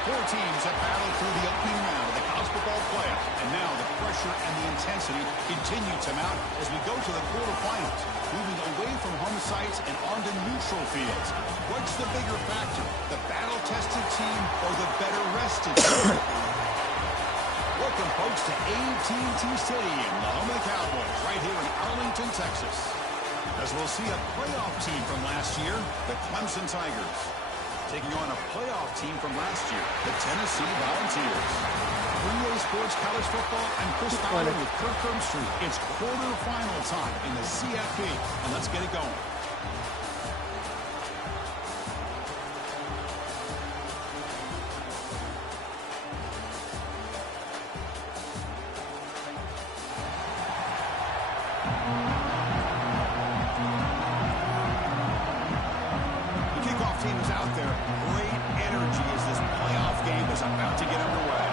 Four teams have battled through the opening round of the college football playoff, and now the pressure and the intensity continue to mount as we go to the quarterfinals, moving away from home sites and onto neutral fields. What's the bigger factor, the battle-tested team or the better-rested team? Welcome, folks, to AT&T Stadium, the home of the Cowboys, right here in Arlington, Texas. As we'll see a playoff team from last year, the Clemson Tigers, taking on a playoff team from last year, the Tennessee Volunteers. 3A Sports College Football, I'm Chris Fowler with Kirk Herbstreit. It's quarterfinal time in the CFP, and let's get it going. Teams out there, great energy as this playoff game is about to get underway.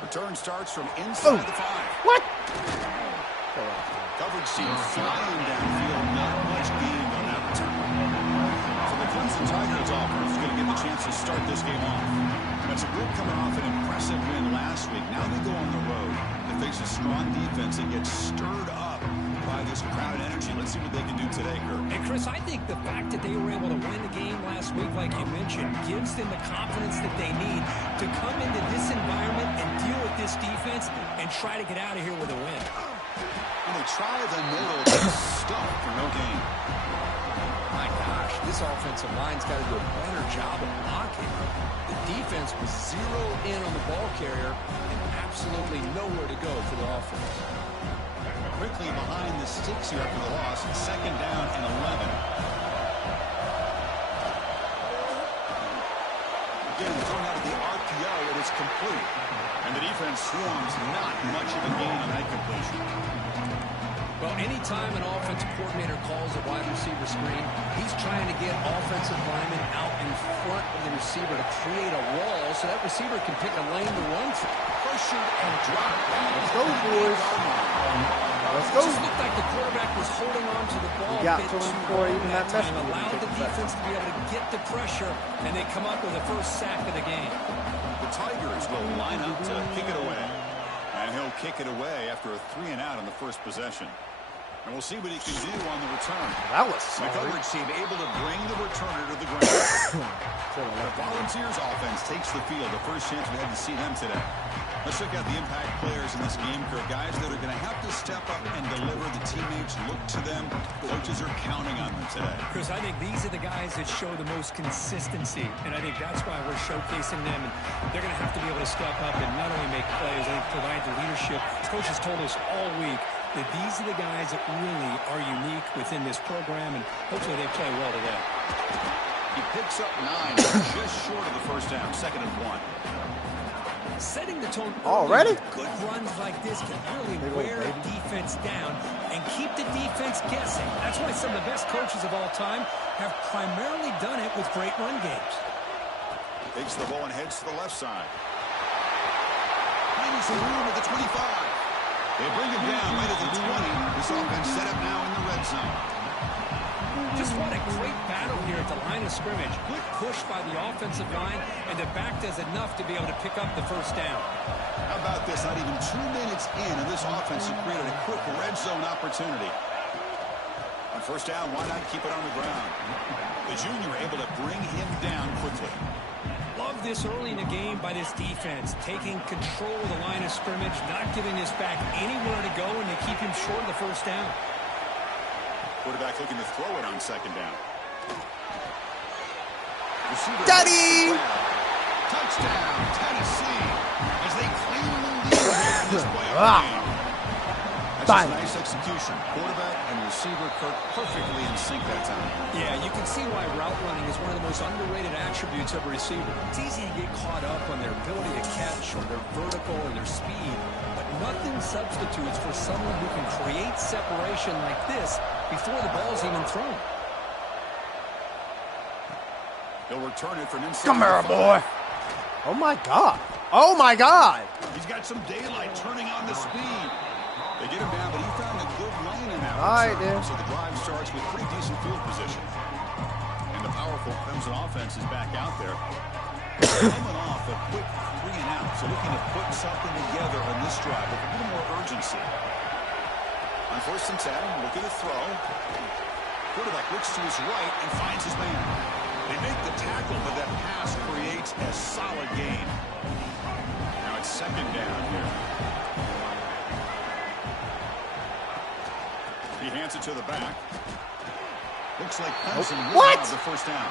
Return starts from inside the 5. What? Coverage seems flying downfield, not much gained on that return. So the Clemson Tigers offense is going to get the chance to start this game off. That's a group coming off an impressive win last week. Now they go on the road and face a strong defense and get stirred up by this crowd energy. Let's see what they can do today, Kurt. And Chris, I think the fact that they were able to win the game last week, like you mentioned, gives them the confidence that they need to come into this environment and deal with this defense and try to get out of here with a win. And they try the middle, but stuck for no gain. My gosh, this offensive line's got to do a better job of blocking. The defense was zeroed in on the ball carrier and absolutely nowhere to go for the offense. Quickly behind the sticks here after the loss. It's second down and 11. Again, thrown out of the RPO, it is complete. And the defense swarms, not much of a gain on that completion. Well, anytime an offensive coordinator calls a wide receiver screen, he's trying to get offensive linemen out in front of the receiver to create a wall so that receiver can pick a lane to run through. Pressured and dropped. Let's go, boys. Let's go. It just looked like the quarterback was holding on to the ball got a bit to him too before long even that that time, mesh allowed the movement defense to be able to get the pressure, and they come up with the first sack of the game. The Tigers will line up to kick it away. And he'll kick it away after a 3-and-out on the first possession. And we'll see what he can do on the return. That was The solid. coverage team able to bring the returner to the ground. The Volunteers offense takes the field. The first chance we had to see them today. Let's check out the impact players in this game, Kurt. Guys that are going to have to step up and deliver. The teammates look to them. Coaches are counting on them today. Chris, I think these are the guys that show the most consistency, and I think that's why we're showcasing them. And they're going to have to be able to step up and not only make plays, I think provide the leadership. Coaches told us all week that these are the guys that really are unique within this program, and hopefully they play well today. He picks up 9, just short of the first down, 2nd and 1. Setting the tone already. Good runs like this can really wear a defense down and keep the defense guessing. That's why some of the best coaches of all time have primarily done it with great run games. Takes the ball and heads to the left side. Finds some room at the 25. They bring him down right at the 20. This offense set up now in the red zone. Just what a great battle here at the line of scrimmage. Good push by the offensive line, and the back does enough to be able to pick up the first down. How about this? Not even 2 minutes in, and this offense has created a quick red zone opportunity. On first down, why not keep it on the ground? The junior able to bring him down quickly. Love this early in the game by this defense, taking control of the line of scrimmage, not giving this back anywhere to go, and to keep him short of the first down. Quarterback looking to throw it on 2nd down. Receiver Daddy! Touchdown, Tennessee, as they claim the lead in this playoff game. That's just nice execution. Quarterback and receiver Kirk perfectly in sync that time. Yeah, you can see why route running is one of the most underrated attributes of a receiver. It's easy to get caught up on their ability to catch or their vertical or their speed, but nothing substitutes for someone who can create separation like this before the ball's even thrown. He'll return it for an inside. Come here, boy. Oh, my God. Oh, my God. He's got some daylight turning on the speed. They get him down, but he found a good lane in that All right, return. dude. So the drive starts with pretty decent field position. And the powerful Clemson offense is back out there. Coming off a quick 3-and-out. So looking to put something together on this drive with a little more urgency. On 1st and 10, looking to throw. Quarterback looks to his right and finds his man. They make the tackle, but that pass creates a solid gain. Now it's 2nd down here. He hands it to the back. Looks like Clemson will What? have the first down.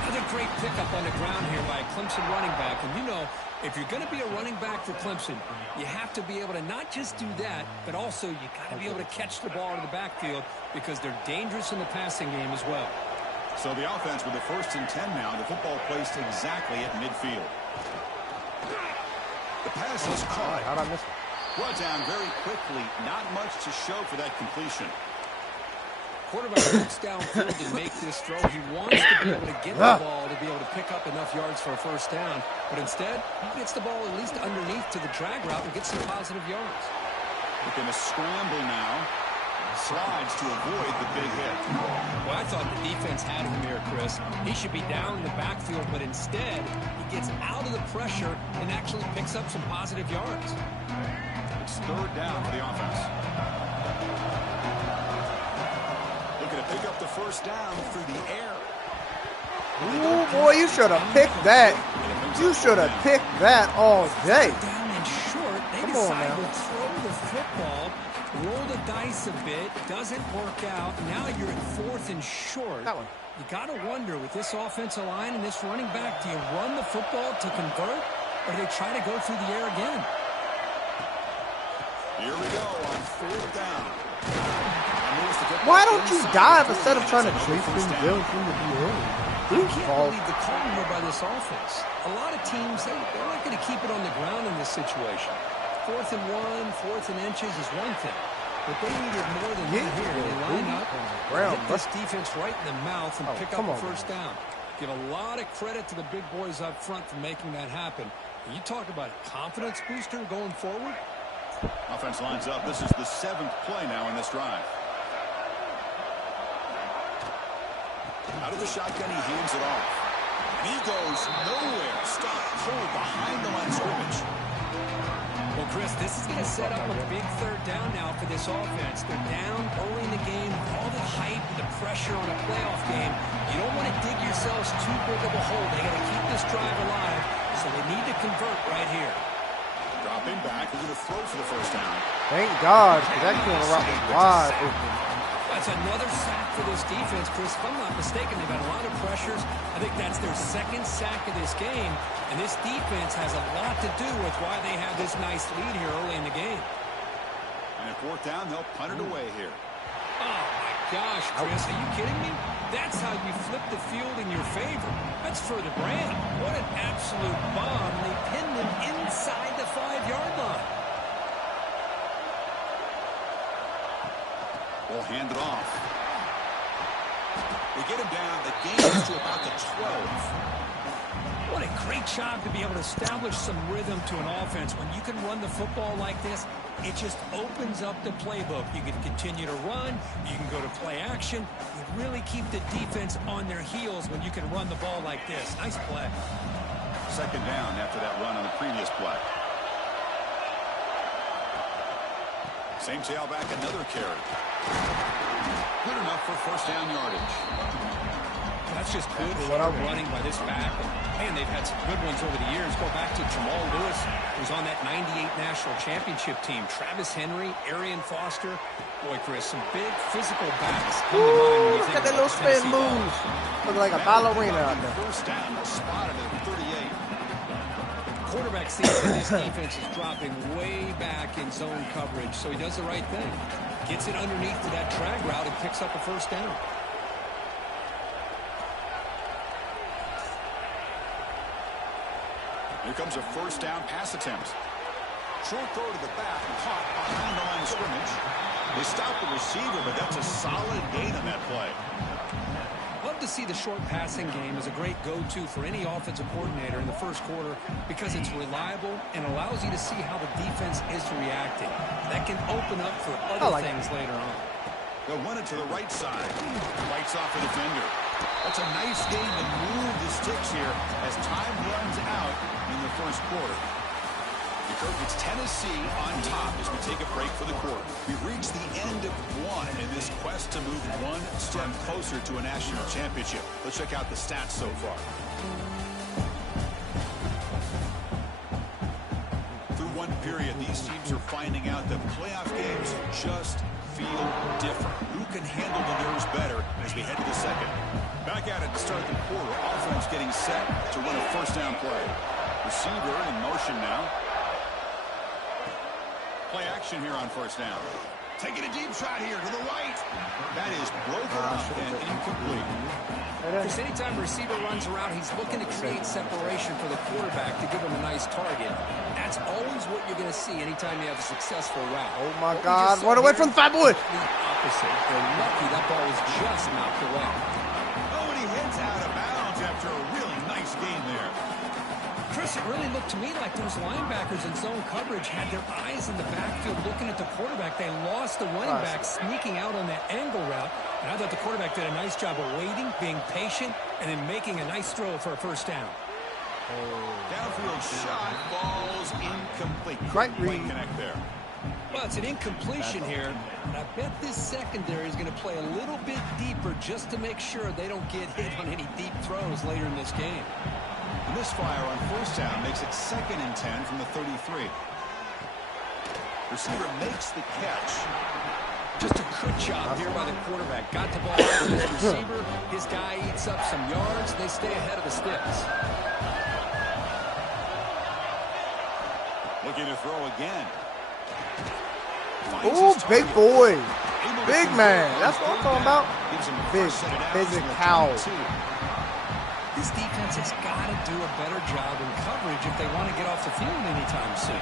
Another great pickup on the ground here by a Clemson running back. And you know, if you're going to be a running back for Clemson, you have to be able to not just do that, but also you got to be able to catch the ball in the backfield because they're dangerous in the passing game as well. So the offense with the 1st and 10 now. The football placed exactly at midfield. The pass is caught. How'd I miss it? Brought down very quickly. Not much to show for that completion. Quarterback looks downfield to make this throw. He wants to be able to get the ball to be able to pick up enough yards for a first down. But instead, he gets the ball at least underneath to the drag route and gets some positive yards. Looking to scramble now. Slides to avoid the big hit. Well, I thought the defense had him here, Chris. He should be down in the backfield, but instead, he gets out of the pressure and actually picks up some positive yards. It's 3rd down for the offense. Looking to pick up the first down through the air. Ooh, boy, you should have picked that. You should have picked that all day. Down and short, they decide to throw the football, roll the dice a bit, doesn't work out. Now you're at 4th and short. That one. You got to wonder, with this offensive line and this running back, do you run the football to convert, or do they try to go through the air again? Here we go on 4th down. Why don't you dive instead of trying to chase him down through the air? I can't believe the call here by this offense. A lot of teams, they're not going to keep it on the ground in this situation. 4th and 1, 4th and inches is one thing. But they needed more than that here. They line up, hit this defense right in the mouth, and pick up a first down. Give a lot of credit to the big boys up front for making that happen. And you talk about a confidence booster going forward. Offense lines up. This is the 7th play now in this drive. Out of the shotgun, he hands it off. And he goes nowhere. Stop cold behind the line of scrimmage. Well, Chris, this is going to set up a big 3rd down now for this offense. They're down early in the game. All the hype, the pressure on a playoff game. You don't want to dig yourselves too big of a hole. They got to keep this drive alive, so they need to convert right here. Dropping back, we're going to throw for the first down. Thank God, because that corner route was wide open. That's another sack for this defense, Chris. If I'm not mistaken, they've had a lot of pressures. I think that's their 2nd sack of this game. And this defense has a lot to do with why they have this nice lead here early in the game. And at 4th down, they'll punt it away here. Oh, my gosh, Chris. Are you kidding me? That's how you flip the field in your favor. That's for the brand. What an absolute bomb. They pinned him inside the 5-yard line. We'll hand it off. They get him down. The game is to about the 12. What a great job to be able to establish some rhythm to an offense. When you can run the football like this, it just opens up the playbook. You can continue to run. You can go to play action. You really keep the defense on their heels when you can run the ball like this. Nice play. 2nd down after that run on the previous play. Same tailback, another carry. Good enough for first down yardage. That's just good running by this back. And they've had some good ones over the years. Go back to Jamal Lewis, who's on that 98 National Championship team. Travis Henry, Arian Foster. Boy, Chris, some big physical backs come to mind when you think Look at that about little spin moves. Look like a ballerina out there. First down, spotted at 38. Quarterback sees that this defense is dropping way back in zone coverage, so he does the right thing. Gets it underneath to that drag route and picks up a first down. Here comes a first down pass attempt. Short throw to the back, caught behind the line of scrimmage. They stop the receiver, but that's a solid gain on that play. Love to see the short passing game as a great go-to for any offensive coordinator in the first quarter because it's reliable and allows you to see how the defense is reacting. That can open up for other things later on. They'll run it to the right side. Bites off the defender. That's a nice game to move the sticks here as time runs out in the first quarter. It's Tennessee on top as we take a break for the quarter. We've reached the end of one in this quest to move one step closer to a national championship. Let's check out the stats so far. Through one period, these teams are finding out that playoff games just feel different. Who can handle the nerves better as we head to the second? Back at it to start the quarter. Offense getting set to run a first down play. Receiver in motion now. Play action here on first down. Taking a deep shot here to the right. That is broken and incomplete. Chris, anytime a receiver runs around, he's looking to create separation for the quarterback to give him a nice target. That's always what you're going to see anytime you have a successful route. Oh, my God. Run away from the fat boy. The opposite. They're lucky that ball was just knocked away. Oh, and he hits out of bounds after a really nice game there. Chris, it really looked to me like those linebackers in zone coverage had their eyes in the backfield looking at the quarterback. They lost the running back sneaking out on that angle route. And I thought the quarterback did a nice job of waiting, being patient, and then making a nice throw for a first down. Downfield shot falls incomplete. Right read. Connect there. Well, it's an incompletion here. And I bet this secondary is going to play a little bit deeper just to make sure they don't get hit on any deep throws later in this game. Misfire on first down makes it 2nd and 10 from the 33. Receiver makes the catch. Just a good job here by the quarterback. Got the ball out to his receiver. His guy eats up some yards. They stay ahead of the sticks. Looking to throw again. Ooh, big boy. Big man. That's what I'm talking about. Big, physical. This defense has got to do a better job in coverage if they want to get off the field anytime soon.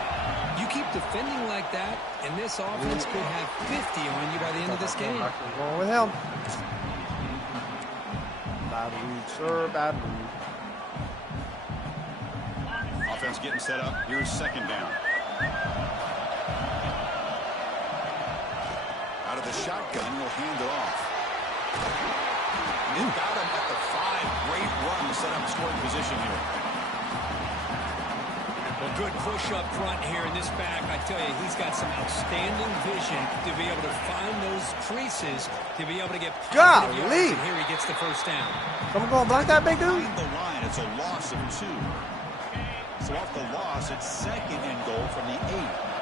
You keep defending like that, and this offense could have 50 on you by the end of this game. Going with him. Bad read, sir. Bad read. Offense getting set up. Here's 2nd down. Out of the shotgun, he'll hand it off. Got him at the 5. Great run to set up scoring position here. Well, good push up front here in this back. I tell you, he's got some outstanding vision to be able to find those creases, to be able to get positive yards. And here he gets the first down. Someone going to block that big dude? Behind the line, it's a loss of 2. So off the loss, it's 2nd and goal from the 8.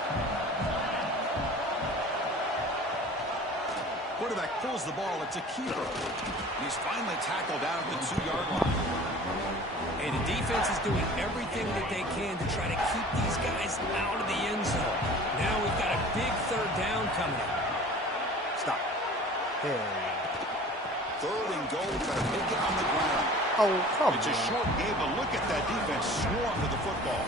Quarterback pulls the ball. It's a keeper. He's finally tackled down at the 2-yard line. And the defense is doing everything that they can to try to keep these guys out of the end zone. Now we've got a big 3rd down coming up. Stop. Hey. 3rd and goal. Try to make it on the ground. Oh, come on. It's a short game, but look at that defense swarm to the football.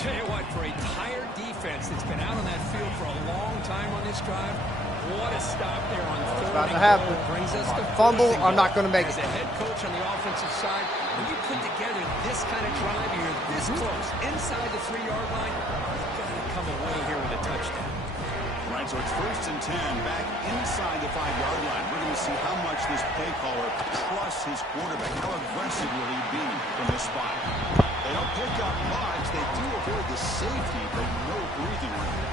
Tell you what, for a tired defense that's been out on that field for a long time on this drive, what a stop there on 3rd and goal. Brings us to fumble. I'm not going to make it. As a head coach on the offensive side, when you put together this kind of drive, you're this close inside the 3-yard line, you've got to come away here with a touchdown. Right, so it's 1st and 10 back inside the 5-yard line. We're going to see how much this play caller trusts his quarterback. How aggressive will he be from this spot? They don't pick up much. They do avoid the safety, but no breathing room.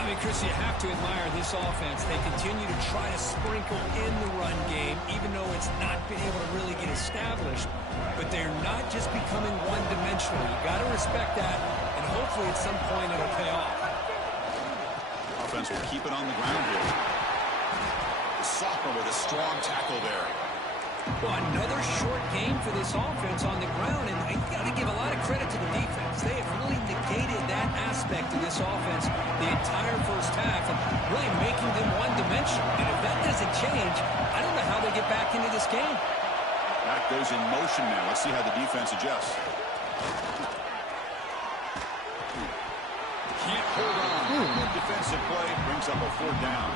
I mean, Chris, you have to admire this offense. They continue to try to sprinkle in the run game, even though it's not been able to really get established. But they're not just becoming one-dimensional. You've got to respect that, and hopefully at some point it'll pay off. Offense will keep it on the ground here. The sophomore with a strong tackle there. Well, another short game for this offense on the ground, and you've got to give a lot of credit to the defense. They have really negated that aspect of this offense the entire first half and really making them one-dimensional. And if that doesn't change, I don't know how they get back into this game. That goes in motion now. Let's see how the defense adjusts. Can't hold on. Good defensive play brings up a 4th down.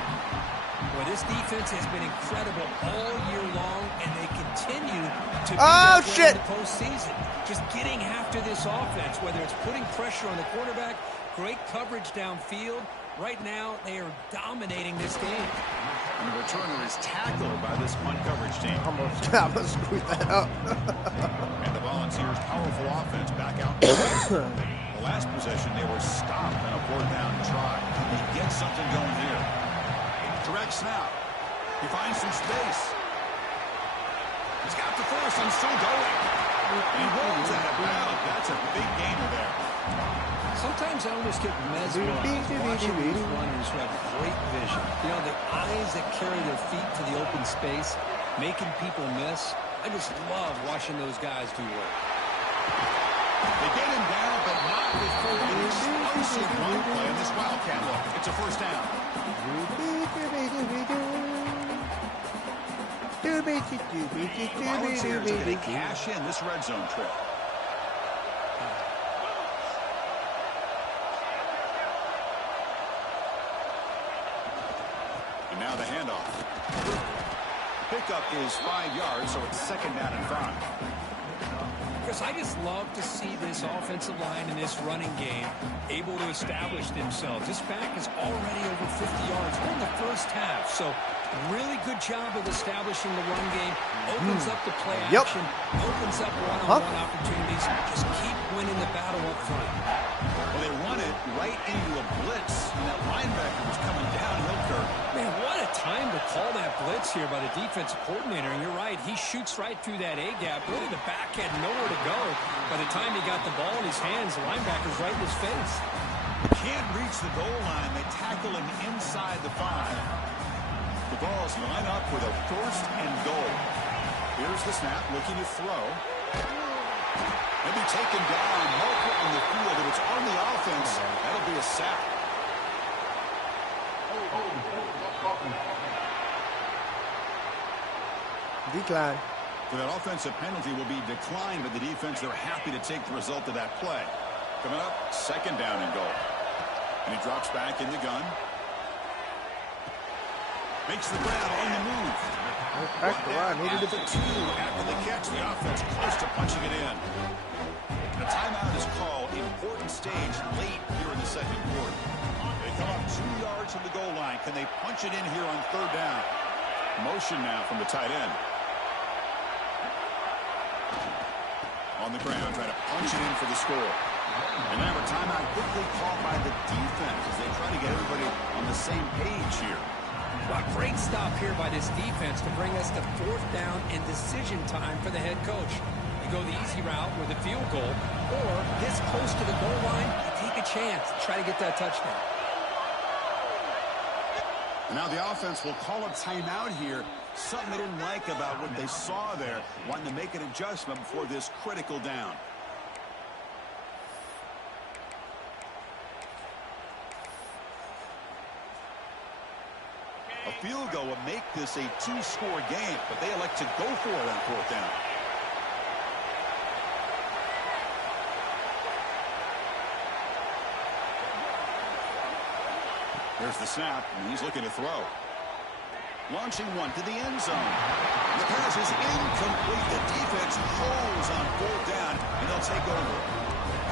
Well, this defense has been incredible all year long, and they continue to be that way in the postseason. Just getting after this offense, whether it's putting pressure on the quarterback, great coverage downfield. Right now, they are dominating this game. And the returner is tackled by this punt coverage team. I'm going to screw that up. And the Volunteers' powerful offense back out. The last possession, they were stopped on a 4th down try. They get something going here. Direct snap. He finds some space. He's got the first and still going. He rolls out of bounds. That's a big gainer there. Sometimes I almost get mesmerized watching these runners who have great vision. You know, the eyes that carry their feet to the open space, making people miss. I just love watching those guys do work. They get him down, but not before an explosive run play in this Wildcat look. It's a first down. Volunteers are going to cash in this red zone trip. And now the handoff. Pickup is 5 yards, so it's second down and 5. Chris, I just love to see this offensive line in this running game able to establish themselves. This back is already over 50 yards. We're in the first half, so really good job of establishing the run game. Opens up the play action, opens up one-on-one opportunities. Just keep winning the battle up front. Well, they run it right into a blitz, and that linebacker was coming downhill, Kirk. Man, what a time to call that blitz here by the defensive coordinator. And you're right, he shoots right through that A-gap. Really, the back had nowhere to go. By the time he got the ball in his hands, the linebacker's right in his face. Can't reach the goal line. They tackle him inside the 5. The balls line up with a first and goal. Here's the snap, looking to throw. Maybe taken down, Marker on the field. If it's on the offense, that'll be a sack. Decline. So that offensive penalty will be declined by the defense. They're happy to take the result of that play. Coming up, second down and goal. And he drops back in the gun. Makes the ground on the move. Back the line. At the 2 after the catch, the offense close to punching it in. The timeout is called. Important stage late here in the second quarter. They come up 2 yards from the goal line. Can they punch it in here on third down? Motion now from the tight end. On the ground, trying to punch it in for the score. And now a timeout quickly called by the defense as they try to get everybody on the same page here. Well, a great stop here by this defense to bring us to fourth down and decision time for the head coach. You go the easy route with a field goal, or this close to the goal line, you take a chance to try to get that touchdown. And now the offense will call a timeout here. Something they didn't like about what they saw there. Wanting to make an adjustment before this critical down. A field goal would make this a 2-score game, but they elect to go for it on fourth down. There's the snap, and he's looking to throw. Launching one to the end zone. The pass is incomplete. The defense holds on fourth down, and they'll take over.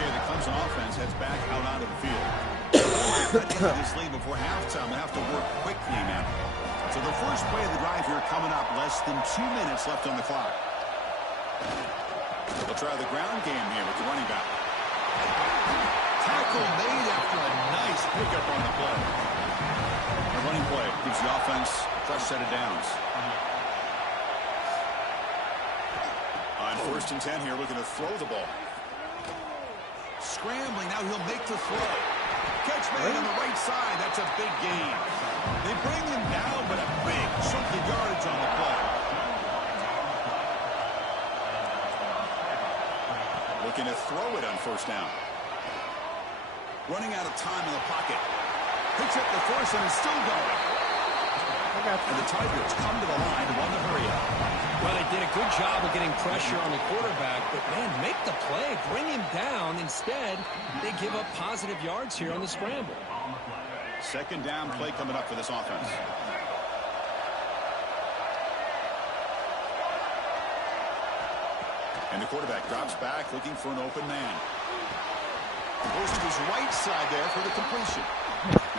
Okay, the Clemson offense heads back out onto the field. This lead before halftime. They have to work quickly now. So the first play of the drive here coming up. Less than 2 minutes left on the clock. They'll try the ground game here with the running back. Tackle made after a nice pickup on the play. The running play gives the offense a fresh set of downs. On first and 10 here, looking to throw the ball. Scrambling, now he'll make the throw. Catch made on the right side, that's a big gain. They bring him down, but a big chunk of yardage on the play. Looking to throw it on first down. Running out of time in the pocket. Picks up the first and is still going. And the Tigers come to the line to run the hurry up. Well, they did a good job of getting pressure on the quarterback, but man, make the play, bring him down. Instead, they give up positive yards here on the scramble. Second down play coming up for this offense. And the quarterback drops back looking for an open man. Goes to his right side there for the completion.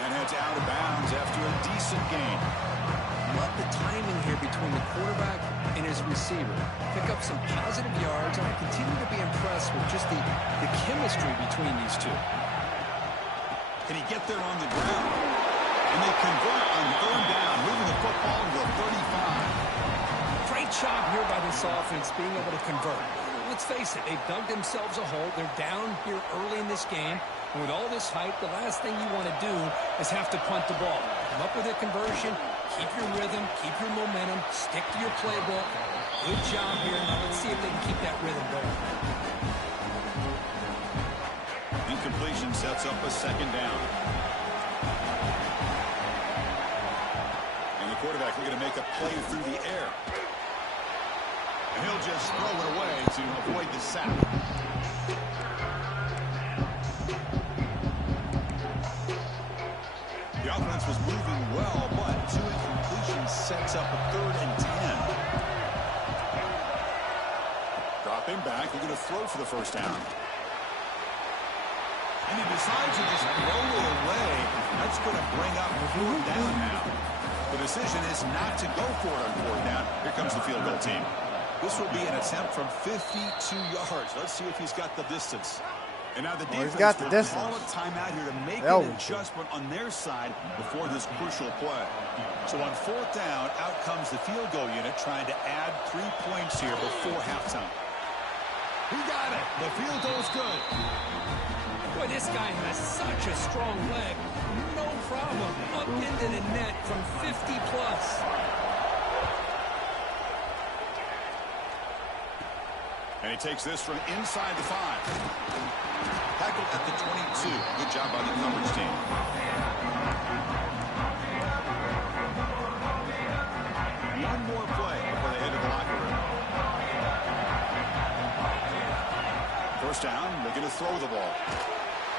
And heads out of bounds after a decent gain. Love the timing here between the quarterback and his receiver. Pick up some positive yards, and I continue to be impressed with just the chemistry between these two. Can he get there on the ground? And they convert on third down, moving the football to the 35. Great job here by this offense being able to convert. let's face it, they've dug themselves a hole. They're down here early in this game. And with all this hype, the last thing you want to do is have to punt the ball. Come up with a conversion, keep your rhythm, keep your momentum, stick to your playbook. Good job here. Now let's see if they can keep that rhythm going. Incompletion sets up a second down. And the quarterback looking to make a play through the air. And he'll just throw it away to avoid the sack. The offense was moving well, but 2 incompletions sets up a 3rd and 10. Dropping back, they're going to throw for the first down. And he decides to just throw it away. That's going to bring up 4th down now. The decision is not to go for it on 4th down. Here comes the field goal team. This will be an attempt from 52 yards. Let's see if he's got the distance. And now the defense will call a timeout here to make an adjustment on their side before this crucial play. So on 4th down, out comes the field goal unit trying to add 3 points here before halftime. He got it. The field goal's good. Boy, this guy has such a strong leg. No problem. Up into the net from 50 plus. And he takes this from inside the 5. Tackled at the 22. Good job by the coverage team. One more play before they head to the locker room. First down, they're going to throw the ball.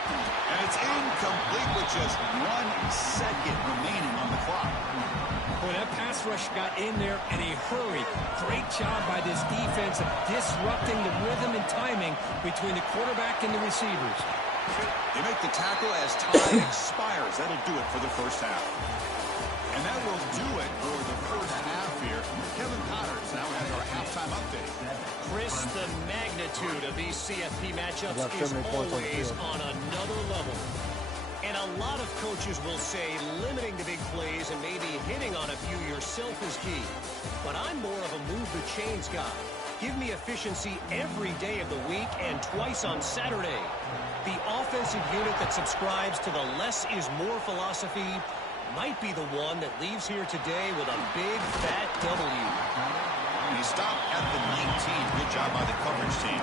And it's incomplete with just 1 second remaining on the clock. Boy, that pass rush got in there in a hurry. Great job by this defense of disrupting the rhythm and timing between the quarterback and the receivers. They make the tackle as time expires. That'll do it for the first half. And that will do it for the first half here. Kevin Connors now has our halftime update. Chris, the magnitude of these CFP matchups is always on another level. And a lot of coaches will say limiting the big plays and maybe hitting on a few yourself is key. But I'm more of a move the chains guy. Give me efficiency every day of the week and twice on Saturday. The offensive unit that subscribes to the less is more philosophy might be the one that leaves here today with a big fat W. And he stopped at the 19. Good job by the coverage team.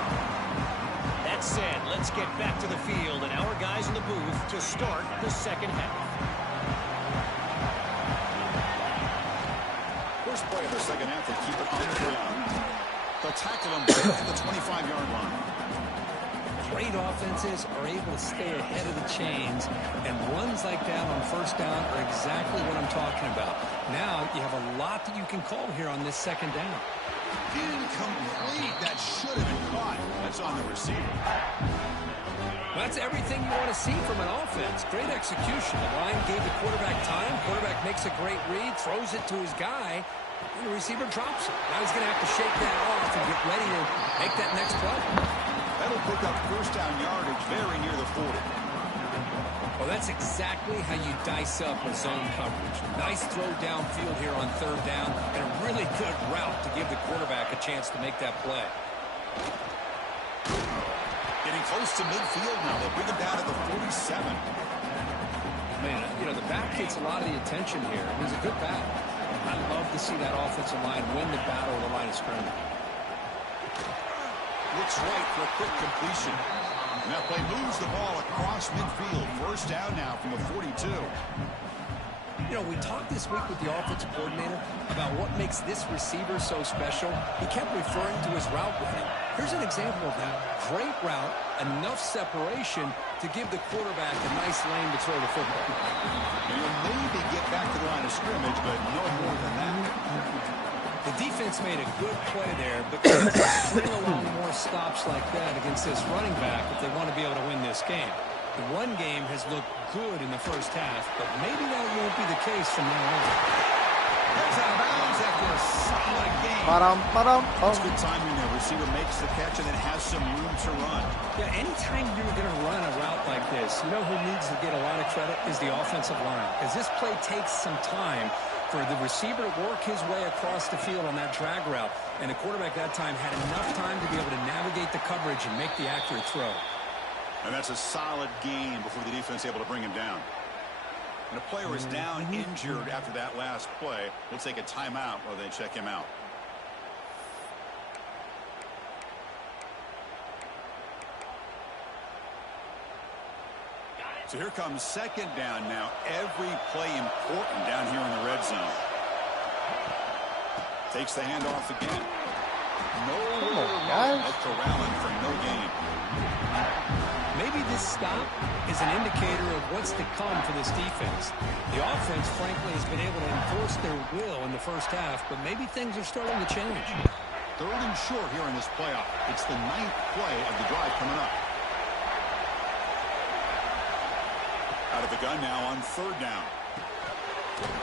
That said, let's get back to the field and our guys in the booth to start the second half. First play of the second half, they keep it on the ground. They'll tackle him at the 25-yard line. Great offenses are able to stay ahead of the chains, and runs like that on first down are exactly what I'm talking about. Now you have a lot that you can call here on this second down. Incomplete. That should have been caught. That's on the receiver. That's everything you want to see from an offense. Great execution. The line gave the quarterback time. Quarterback makes a great read, throws it to his guy, and the receiver drops it. Now he's going to have to shake that off and get ready to make that next play. That'll pick up first down yardage very near the 40. Well, that's exactly how you dice up a zone coverage. Nice throw downfield here on third down, and a really good route to give the quarterback a chance to make that play. Getting close to midfield now. They bring him down at the 47. Man, you know, the back gets a lot of the attention here. He's a good back. I love to see that offensive line win the battle of the line of scrimmage. Looks right for a quick completion. And that play moves the ball across midfield. First down now from the 42. You know, we talked this week with the offensive coordinator about what makes this receiver so special. He kept referring to his route running. Here's an example of that. Great route, enough separation to give the quarterback a nice lane to throw the football. And he'll maybe get back to the line of scrimmage, but no more than that. The defense made a good play there, but they string along more stops like that against this running back if they want to be able to win this game. The run game has looked good in the first half, but maybe that won't be the case from now on. That's out of bounds after a solid game. That's good timing there. Receiver makes the catch and then has some room to run. Yeah, anytime you're going to run a route like this, you know who needs to get a lot of credit is the offensive line, because this play takes some time for the receiver to work his way across the field on that drag route. And the quarterback that time had enough time to be able to navigate the coverage and make the accurate throw. And that's a solid game before the defense able to bring him down. And a player is down injured after that last play. We'll take a timeout while they check him out. So here comes second down now. Every play important down here in the red zone. Takes the handoff again. No corralling for no gain. Maybe this stop is an indicator of what's to come for this defense. The offense, frankly, has been able to enforce their will in the first half, but maybe things are starting to change. 3rd and short here in this playoff. It's the 9th play of the drive coming up. Out of the gun now on 3rd down.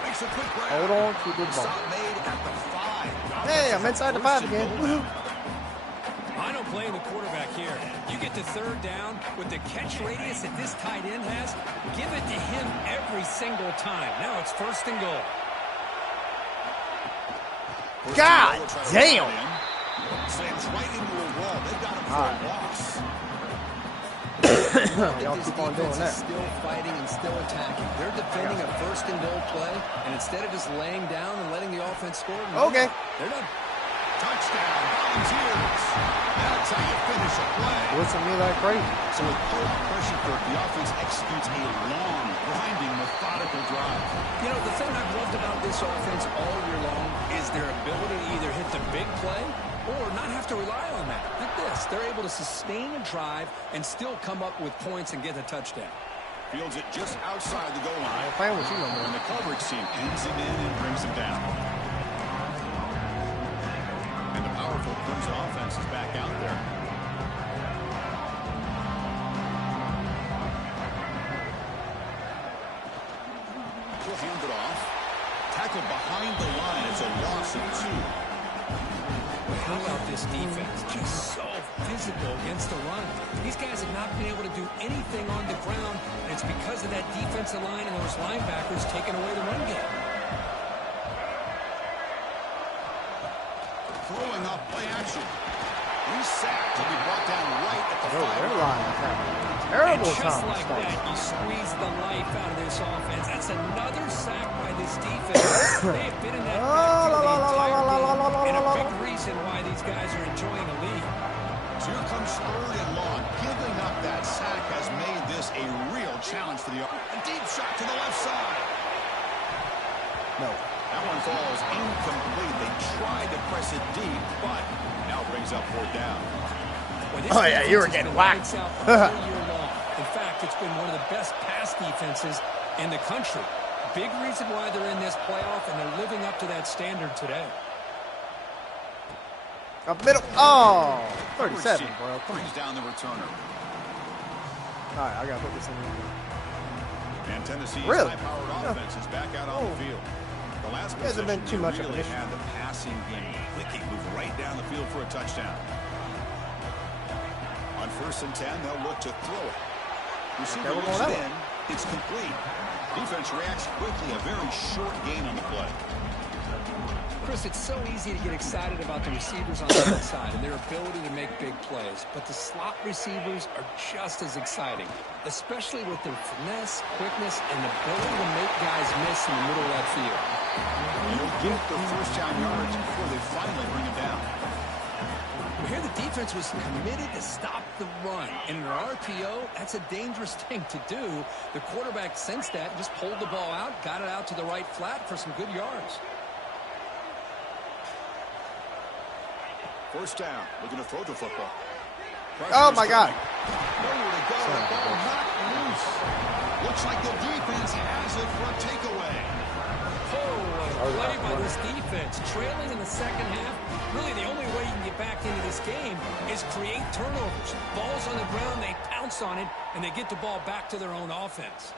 Makes a quick grab. Hold on to the ball. Stop made at the 5. Hey, I'm inside the 5 again. I don't blame the quarterback here. You get to 3rd down with the catch radius that this tight end has. Give it to him every single time. Now it's 1st and goal. God damn. Slams right into a wall. They've got him for a loss. Y'all keep on doing that. Still fighting and still attacking. They're defending a 1st and goal play, and instead of just laying down and letting the offense score, okay, they're done. Touchdown, Volunteers. That's how you finish a play. Listen to me like crazy. So with full pressure curve, the offense executes a long, grinding, methodical drive. You know, the thing I've loved about this offense all year long is their ability to either hit the big play or not have to rely on that. Like this, they're able to sustain a drive and still come up with points and get a touchdown. Fields it just outside the goal line. I'm playing with you no more. And the coverage team pins him in and brings him down. And the powerful Clemson offense is back out there. He'll hand it off. Tackled behind the line. It's a loss of 2. How about this defense? Just so physical against the run. These guys have not been able to do anything on the ground, and it's because of that defensive line and those linebackers taking away the run game. Throwing up play action. He's sacked. He'll be brought down right at the 5. Their line is having a terrible just time. Like that, you squeeze the life out of this offense. That's another sack by this defense. They have been in that backfield the entire game, and a big reason why these guys are enjoying a lead. So here comes 3rd and long. Giving up that sack has made this a real challenge for the offense. A deep shot to the left side. No. That one falls incomplete. They tried to press it deep, but now brings up 4th down. Oh, yeah, you were getting whacked. In fact, it's been one of the best pass defenses in the country. Big reason why they're in this playoff, and they're living up to that standard today. Up middle. Oh, 37, bro. Brings down the returner. All right, I got to put this in here. And Tennessee's Really? high-powered offense is back out on the field. The last hasn't been too much of an really issue. had the passing game clicking, move right down the field for a touchdown. On 1st and 10, they'll look to throw it. Receiver looks it in. It's complete. Defense reacts quickly. A very short gain on the play. Chris, it's so easy to get excited about the receivers on the outside and their ability to make big plays, but the slot receivers are just as exciting, especially with their finesse, quickness, and ability to make guys miss in the middle of that field. You'll get the 1st down yards before they finally bring him down. Here the defense was committed to stop the run. And in an RPO, that's a dangerous thing to do. The quarterback sensed that, just pulled the ball out, got it out to the right flat for some good yards. 1st down, looking to throw the football. Oh, my God. Nowhere to go. The ball knocked loose. Looks like the defense has it for a takeaway. Oh, play by this defense. Trailing in the second half. Really, the only way you can get back into this game is create turnovers. Ball's on the ground, they pounce on it, and they get the ball back to their own offense.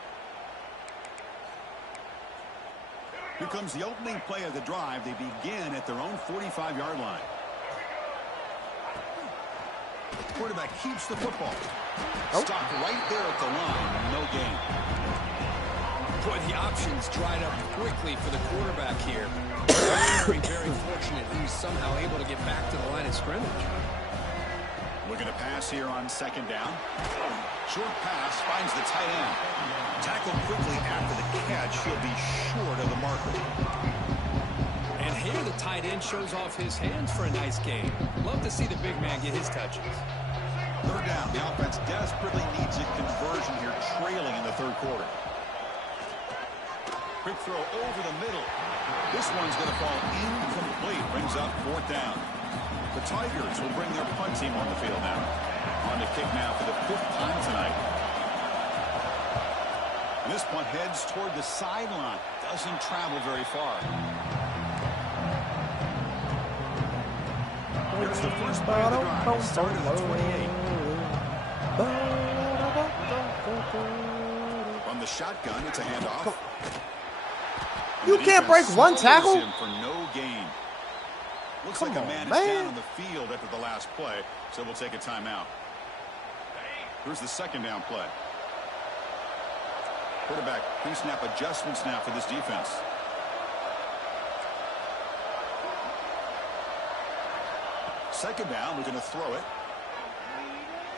Here comes the opening play of the drive. They begin at their own 45-yard line. The quarterback keeps the football. Stopped right there at the line. No gain. Boy, the options dried up quickly for the quarterback here. Very, very fortunate he was somehow able to get back to the line of scrimmage. Looking to pass here on second down. Short pass finds the tight end. Tackled quickly after the catch. He'll be short of the marker. And here the tight end shows off his hands for a nice gain. Love to see the big man get his touches. Third down. The offense desperately needs a conversion here, trailing in the third quarter. Quick throw over the middle. This one's going to fall incomplete. Brings up fourth down. The Tigers will bring their punt team on the field now. On to kick now for the 5th time tonight. And this punt heads toward the sideline. Doesn't travel very far. Here's the first play of the drive. Start at the 28. From the shotgun, it's a handoff. You can't break one tackle? For no gain. Looks like a man is down on the field after the last play, so we'll take a timeout. Here's the second down play. Quarterback pre-snap adjustments now for this defense. Second down, we're going to throw it.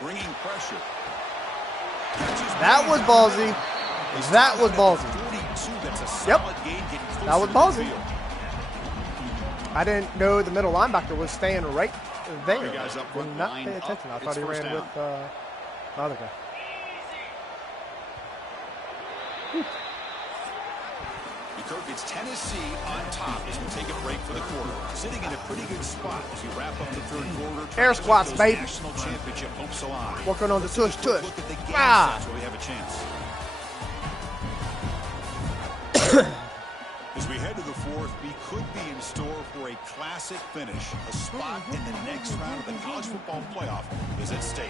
Bringing pressure. That was ballsy. That was ballsy. Yep. That was ballsy. I didn't know the middle linebacker was staying right there. Did not pay attention. I thought he ran with the other guy. Kirk, it's Tennessee on top as we take a break for the quarter. Sitting in a pretty good spot as we wrap up the third quarter. Air squats, baby. National championship hopes alive. Working on the tush. Look at the game stats where we have a chance. As we head to the fourth, we could be in store for a classic finish. A spot in the next round of the college football playoff is at stake.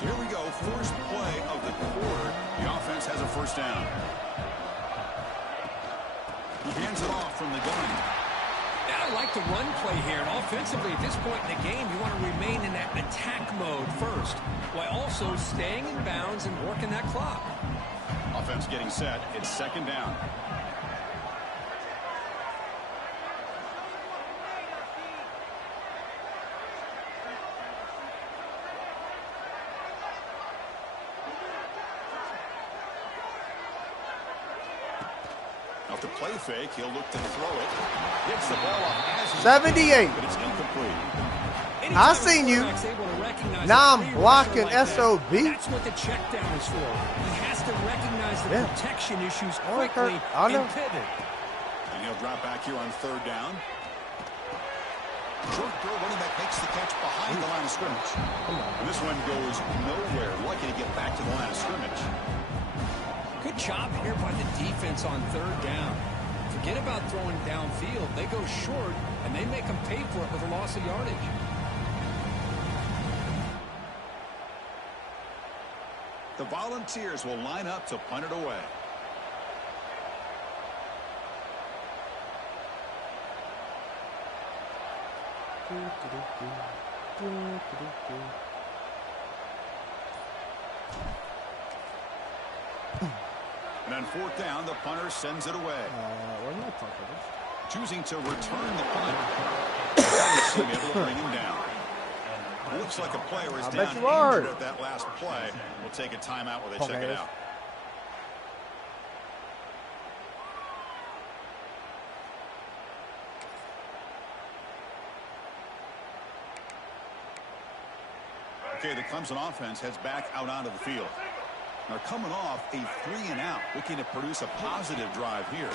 So here we go. First play of the quarter. The offense has a first down. He hands it off from the gun. I like the run play here. And offensively, at this point in the game, you want to remain in that attack mode first, while also staying in bounds and working that clock. Offense getting set. It's second down. Off the play fake, he'll look to throw it. Hits the ball off as 78. But it's incomplete. I seen you. Now I'm blocking SOB. That's what the check down is for. He has to recognize the protection issues quickly and pivot. And he'll drop back here on third down. Short throw, running back makes the catch behind the line of scrimmage. And this one goes nowhere. Lucky to get back to the line of scrimmage. Good job here by the defense on third down. Forget about throwing downfield. They go short, and they make them pay for it with a loss of yardage. The Volunteers will line up to punt it away. And on fourth down, the punter sends it away. Choosing to return the punt. Able to bring him down. Looks like a player is down injured at that last play. We'll take a timeout while they check it out. Okay, the Clemson offense heads back out onto the field. They're coming off a 3-and-out, looking to produce a positive drive here.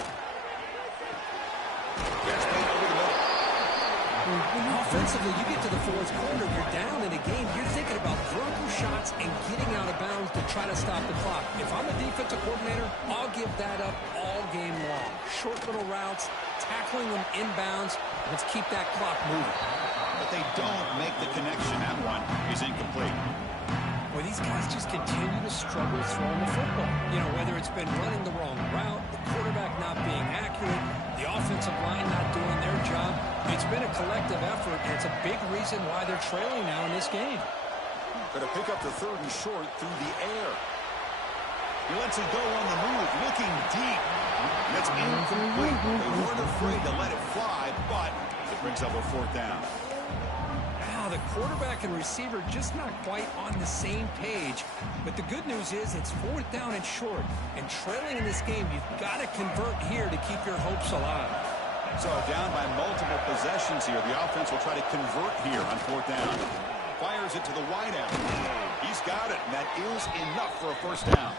Offensively, you get to the fourth quarter, you're down in a game, you're thinking about throwing shots and getting out of bounds to try to stop the clock. If I'm a defensive coordinator, I'll give that up all game long. Short little routes, tackling them inbounds. Let's keep that clock moving. But they don't make the connection. That one is incomplete. Well, these guys just continue to struggle throwing the football. You know, whether it's been running the wrong route, the quarterback not being accurate, the offensive line not doing their job. It's been a collective effort, and it's a big reason why they're trailing now in this game. Going to pick up the third and short through the air. He lets it go on the move, looking deep. That's incomplete. They weren't afraid to let it fly, but it brings up a 4th down. Now, the quarterback and receiver just not quite on the same page. But the good news is it's 4th down and short. And trailing in this game, you've got to convert here to keep your hopes alive. So down by multiple possessions here. The offense will try to convert here on 4th down. Fires it to the wideout. He's got it, and that is enough for a 1st down.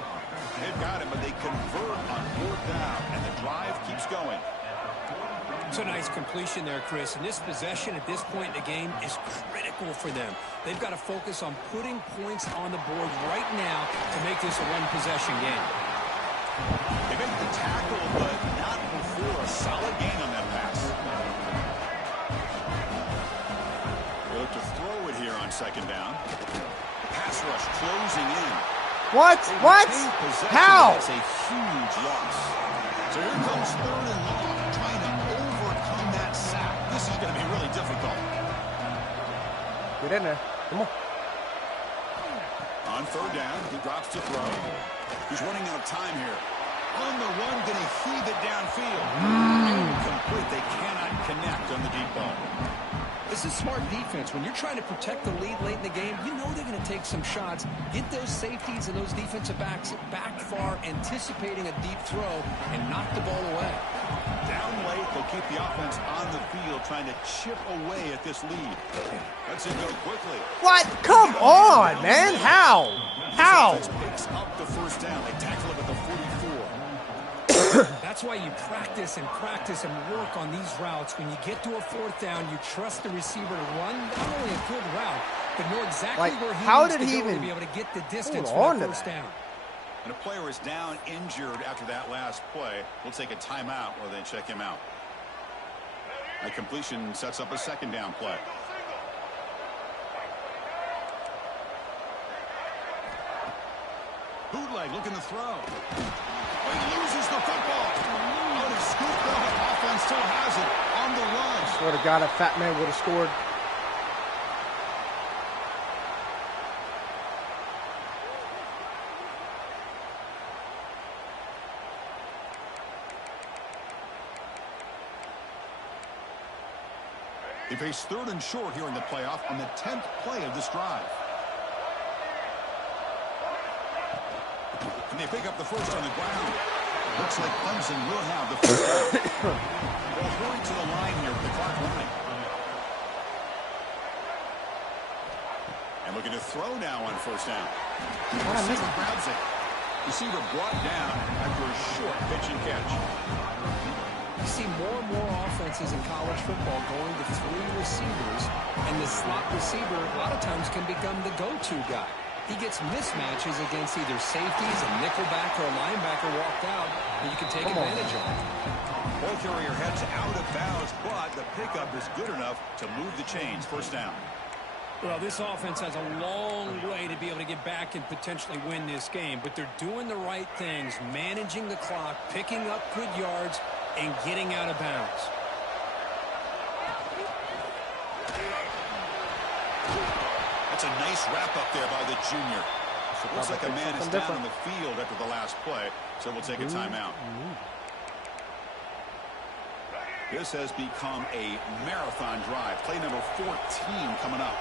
They've got it, but they convert on 4th down, and the drive keeps going. It's a nice completion there, Chris. And this possession at this point in the game is critical for them. They've got to focus on putting points on the board right now to make this a one-possession game. They make the tackle, but not before a solid gain on that pass. They look to throw it here on 2nd down. Pass rush closing in. What? What? How? That's a huge loss. So here comes 3rd and long, trying to overcome that sack. This is going to be really difficult. Get in there. Come on. On 3rd down, he drops to throw. He's running out of time here. On the run, going to heave it downfield. Incomplete. They cannot connect on the deep ball. This is smart defense. When you're trying to protect the lead late in the game, you know they're going to take some shots, get those safeties and those defensive backs back far, anticipating a deep throw, and knock the ball away. Down late, they'll keep the offense on the field, trying to chip away at this lead. That's it go quickly. What? Come on, man. How? How? This offense picks up the 1st down. They tackle him at the 44. That's why you practice and work on these routes. When you get to a 4th down, you trust the receiver to run not only a good route, but know exactly where he needs to go to be able to get the distance for the 1st down. And a player is down injured after that last play. We'll take a timeout while they check him out. A completion sets up a 2nd down play. Bootleg looking to throw. He loses the football. Oh, he scooped up. Offense still has it on the run. Swear to God, a fat man would have scored. They face 3rd and short here in the playoff on the 10th play of this drive. And they pick up the 1st on the ground. Looks like Clemson will have the 1st down. They'll hurry to the line here with the clock running. And looking to throw now on 1st down. Receiver grabs it. Receiver brought down after a short pitch and catch. You see more and more offenses in college football going to 3 receivers, and the slot receiver a lot of times can become the go-to guy. He gets mismatches against either safeties, a nickelback, or a linebacker walked out, and you can take advantage of it. Ball carrier heads out of bounds, but the pickup is good enough to move the chains. 1st down. Well, this offense has a long way to be able to get back and potentially win this game, but they're doing the right things, managing the clock, picking up good yards, and getting out of bounds. That's a nice wrap-up there by the junior. Looks like a man is down on the field after the last play, so we'll take a timeout. This has become a marathon drive. Play number 14 coming up.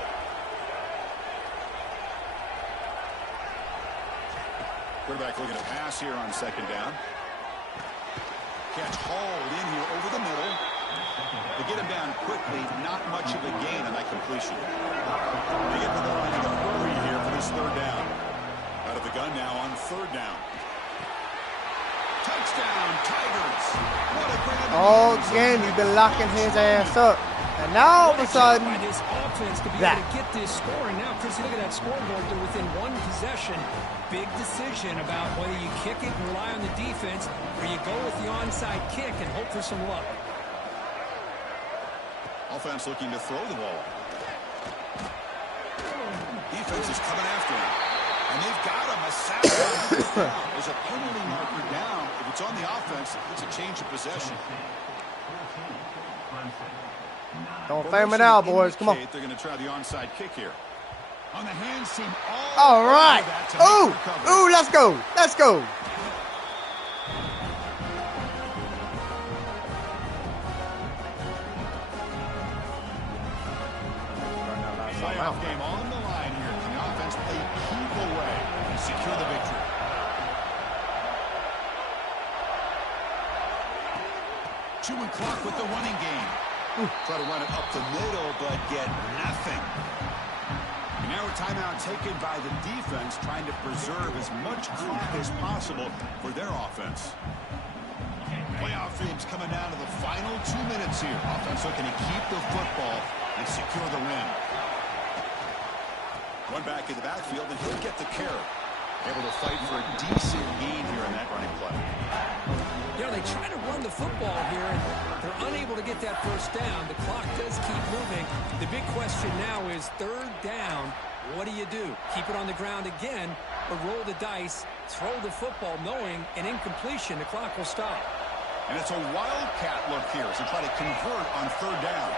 Quarterback looking to pass here on 2nd down. Catch hauled in here over the middle. They get him down quickly. Not much of a gain on that completion. They get to the line in a hurry here for this 3rd down. Out of the gun now on 3rd down. Touchdown, Tigers. What a grand all game he's been locking his ass up. And now all of a sudden, this offense to be able to get this score. And now, Chris, you look at that scoreboard. They're within 1 possession. Big decision about whether you kick it and rely on the defense, or you go with the onside kick and hope for some luck. Offense looking to throw the ball. Defense is coming after him. And they've got him. A sack. There's a penalty marker down. If it's on the offense, it's a change of possession. Don't fame it out, boys. Come on. They're going to try the onside kick here. On the hands team. All right. Ooh, let's go. Let's go. Playoff game on the line here. The offense played keep away and secure the victory. Chewing clock with the running game. Try to run it up the middle, but get nothing. And now a timeout taken by the defense, trying to preserve as much clock as possible for their offense. Playoff games coming down to the final 2 minutes here. Offense looking to keep the football and secure the win. One back in the backfield, and he'll get the carry. Able to fight for a decent gain here in that running play. You know, they try to run the football here, and they're unable to get that first down. The clock does keep moving. The big question now is third down. What do? Keep it on the ground again, or roll the dice, throw the football, knowing an incompletion, the clock will stop. And it's a wildcat look here as they try to convert on third down.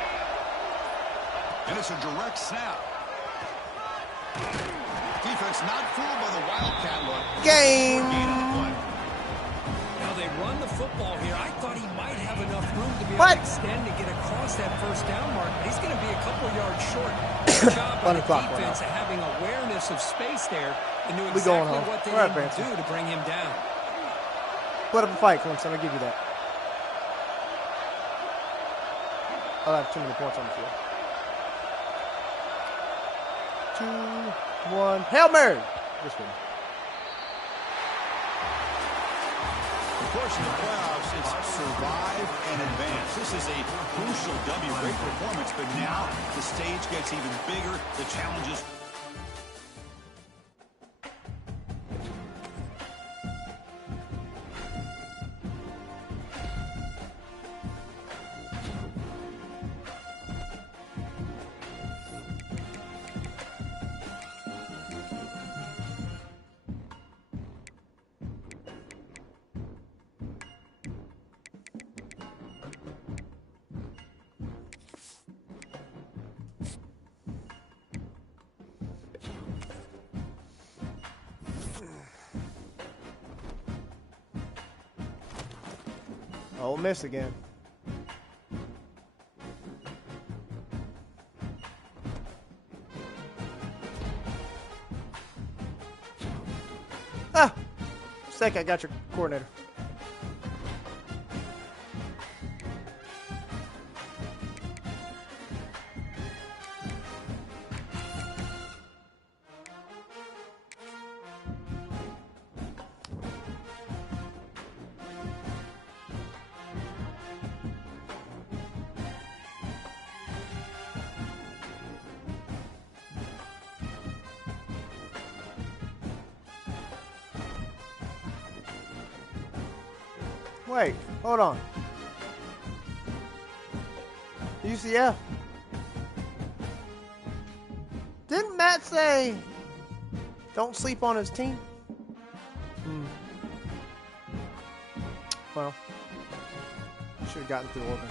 And it's a direct snap. Defense not fooled by the wildcat look. Game. Now they run the football here. I thought he might have enough room to be able to extend and get across that first down mark, but he's going to be a couple yards short. Good job by the defense of having awareness of space there and knew exactly what they needed to do to bring him down. Put up a fight, Clemson. I'll give you that. I'll have too many points on the field. 2, 1. Hail Mary! This one. Of course, in the playoffs, it's survive and advance. This is a crucial W. Great performance, but now the stage gets even bigger. The challenges. Ole Miss again. Sec, I got your coordinator. Wait, hold on. UCF. Didn't Matt say don't sleep on his team? Well, should have gotten through Oregon.